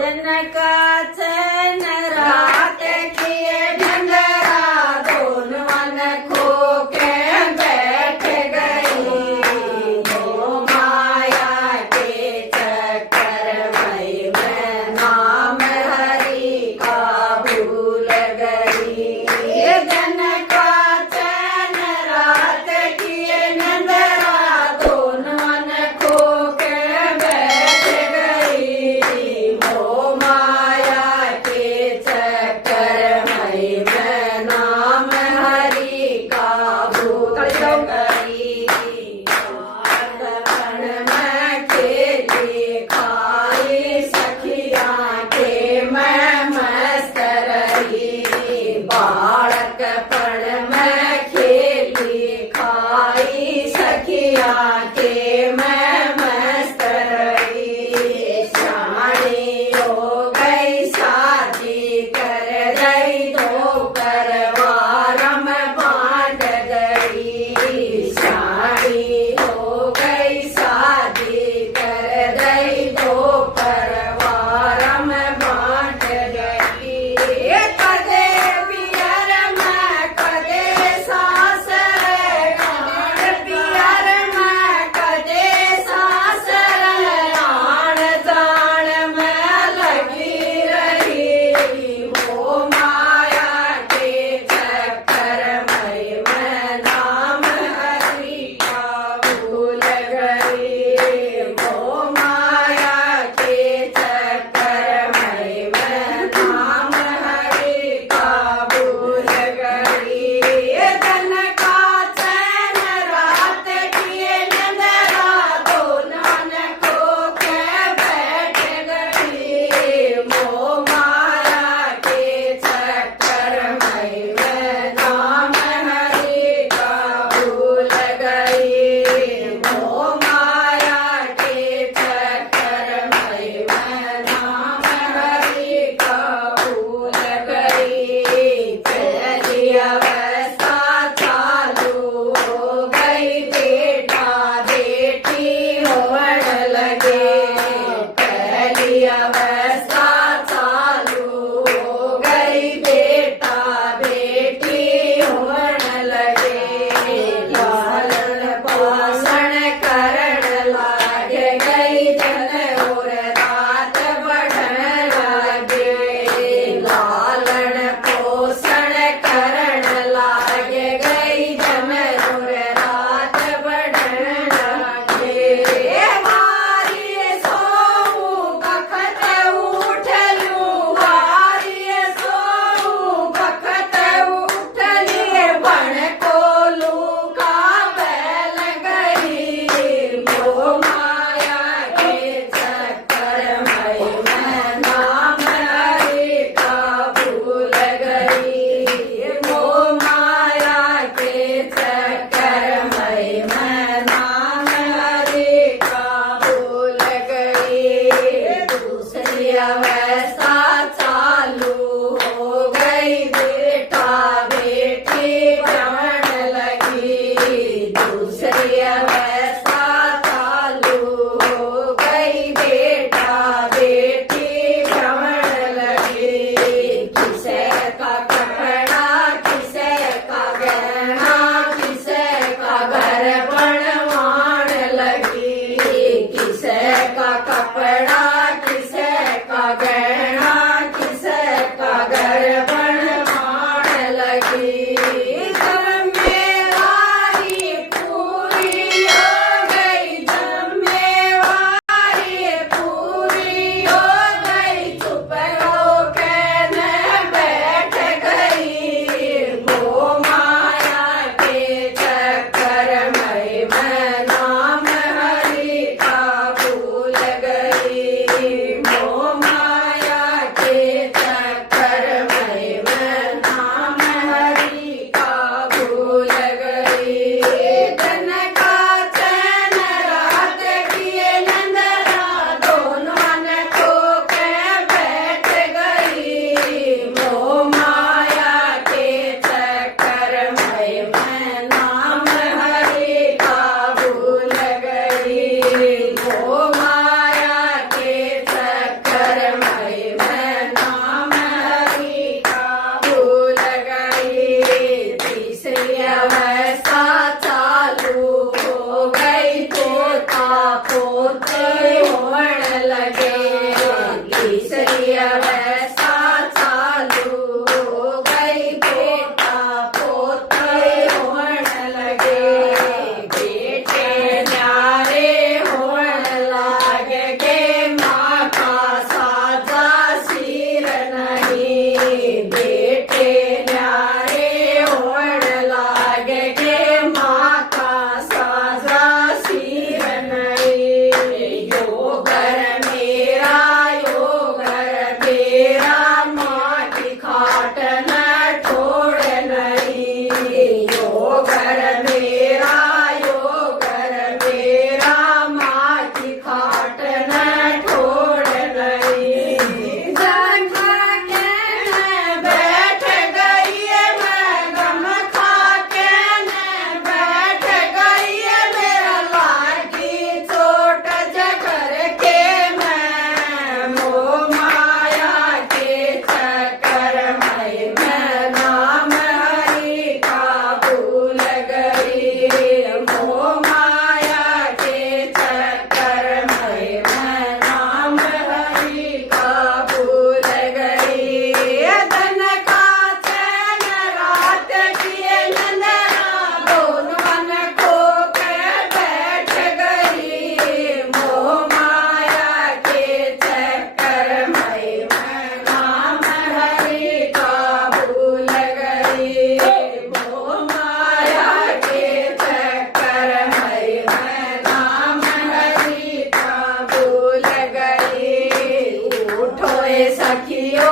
दिन का चैन रात किए ढंगरा दोन मन खो के बैठ गई वो माया के चक्कर में मैं नाम हरि का भूल गई ये दिन का चैन रात किए नंदरा दोन मन खो के बैठ गई वो माया के चक्कर में मैं नाम हरि का भूल गई बालपन में खेली खाई सखिया के मैं मस्त रही बालकपन में खेली खाई सखिया के मैं मस्त रही शादी हो गई शादी कर गई दो परिवार में बांट गई शादी हो गई शादी कर गई दो परिवार में बांट गई कदे पियर में कदे सासर गान पियर में कदे सासर आन जान में लगी रही वो माया के चक्कर में मैं नाम हरि का भूल गई वो माया के चक्कर में मैं नाम हरि का भूल गई धन का चैन रात किए नंदरा दोन मन खो के बैठ गई वो माया के चक्कर में मैं नाम हरि का भूल गई वो माया के चक्कर में मैं नाम हरि का भूल गई पहली अवस्था चालू हो गई बेटा बेटी होने लगे पहली अवस्था चालू हो गई बेटा बेटी होने लगे लालन पाषण करण लागे गई दिन और रात बढ़ने लगे लालन पोषण करण लागे गई दिन और रात बढ़ने लगे मारिए सोऊ बखत उठलू मारिए सोऊ बखत उठलिए बण कोलू का बैल गई वो माया के चक्कर में मैं नाम हरि का भूल गई वो माया के चक्कर में मैं नाम हरि का भूल गई दूसरी अवस्था चालू हो गई बेटा बेटी बनने लगी दूसरी अवस्था चालू हो गई बेटा बेटी बनने लगी किसे का कपड़ा किसे का गहना किसे का घर बनवान लगी किसे का कपड़ा किसे का गहना तीसरी अवस्था चालू हो गई, बेटा पोते होने लगे, बेटे न्यारे होने लागे गे, माँ का साजा सिर नहीं, बेटे न्यारे होने लागे गे, माँ का साजा सिर नहीं। यो घर मेरा, यो घर मेरा, माँ की खाट न छोड़ नहीं, यो घर मेरा, यो घर मेरा, माँ की खाट न छोड़ नहीं। जंगा के मैं बैठ गई, मैं गम खा के मैं बैठ गई, मेरा लागी चोट जगर के, मैं मोह माया के चक्कर में मैं नाम हरि का भूल गई, मोह माया के चक्कर में मैं नाम हरि का भूल गई। धन का चैन रात किए नंदना, दोनों मन खो के बैठ गई, मोह माया के चक्कर में मैं नाम हरि का भूल गई, मोह माया के चक्कर में मैं नाम हरि का भूल गई। उठो ए सखियो